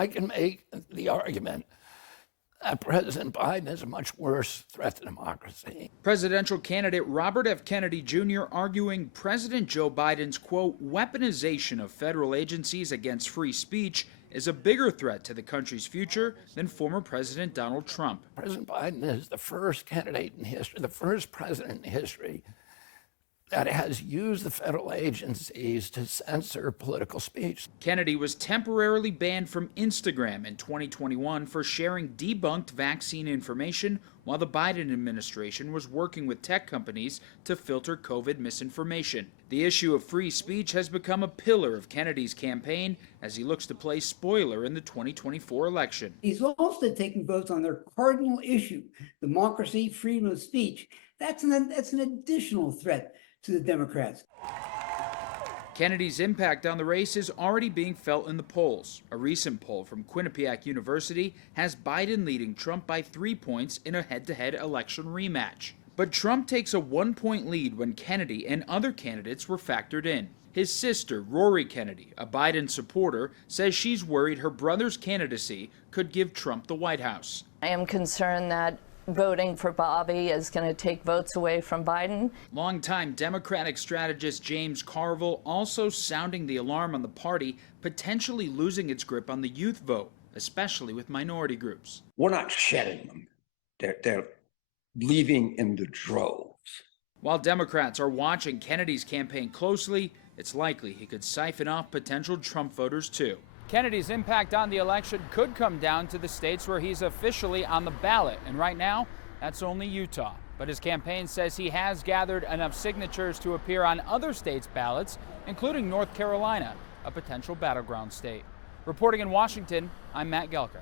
I can make the argument that President Biden is a much worse threat to democracy. Presidential candidate Robert F. Kennedy Jr. arguing President Joe Biden's, quote, weaponization of federal agencies against free speech is a bigger threat to the country's future than former President Donald Trump. President Biden is the first candidate in history, the first president in history that has used the federal agencies to censor political speech. Kennedy was temporarily banned from Instagram in 2021 for sharing debunked vaccine information while the Biden administration was working with tech companies to filter COVID misinformation. The issue of free speech has become a pillar of Kennedy's campaign as he looks to play spoiler in the 2024 election. He's also taking votes on their cardinal issue, democracy, freedom of speech. That's an additional threat to the Democrats. Kennedy's impact on the race is already being felt in the polls. A recent poll from Quinnipiac University has Biden leading Trump by 3 points in a head-to-head election rematch. But Trump takes a 1-point lead when Kennedy and other candidates were factored in. His sister, Rory Kennedy, a Biden supporter, says she's worried her brother's candidacy could give Trump the White House. I am concerned that voting for Bobby is going to take votes away from Biden. Longtime Democratic strategist James Carville also sounding the alarm on the party potentially losing its grip on the youth vote, especially with minority groups. We're not shedding them. They're leaving in the droves. While Democrats are watching Kennedy's campaign closely, it's likely he could siphon off potential Trump voters too. Kennedy's impact on the election could come down to the states where he's officially on the ballot, and right now, that's only Utah. But his campaign says he has gathered enough signatures to appear on other states' ballots, including North Carolina, a potential battleground state. Reporting in Washington, I'm Matt Gelker.